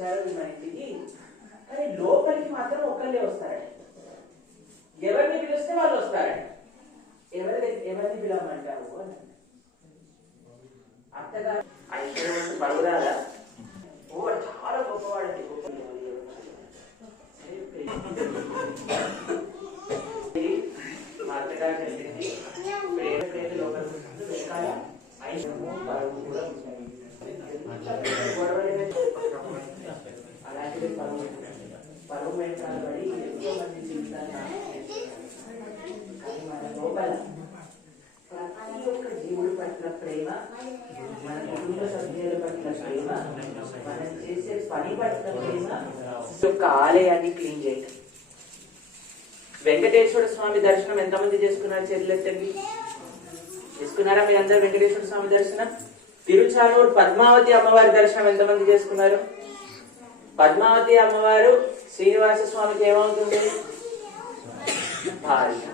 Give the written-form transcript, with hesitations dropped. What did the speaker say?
వచ్చారు మన ఇంటికి, కానీ లోపలికి మాత్రం ఒక్కళ్ళే వస్తారండి. ఎవరిని పిలిస్తే వాళ్ళు వస్తారండి. ఎవరిని పిలవమంటారు అని అత్తగారు ఐశ్వర్యవంతు పరుగురాదా, ఓ చాలా గొప్పవాడండి. మా అత్తగారు చెప్పింది ప్రేమ లోపలికి వెనకాల ఐశ్వర్యము పరుగు కూడా ఉంటాయి. అలాంటిది పరువు వెంటాల పడి ఎంతో మంది జీవితాన్ని కానీ మన లోపల ప్రతి ఒక్క జీవుడి పట్ల ప్రేమ, మన కుటుంబ సభ్యుల పట్ల ప్రేమ, మనం చేసే పని పట్ల ప్రేమ యొక్క ఆలయాన్ని క్లీన్ చేయటం. వెంకటేశ్వర స్వామి దర్శనం ఎంతమంది చేసుకున్నారు? చేతులెత్తండి. చేసుకున్నారా మీ అందరు వెంకటేశ్వర స్వామి దర్శనం? తిరుచానూరు పద్మావతి అమ్మవారి దర్శనం ఎంతమంది చేసుకున్నారు? పద్మావతి అమ్మవారు శ్రీనివాస స్వామికి ఏమవుతుంది? భార్య.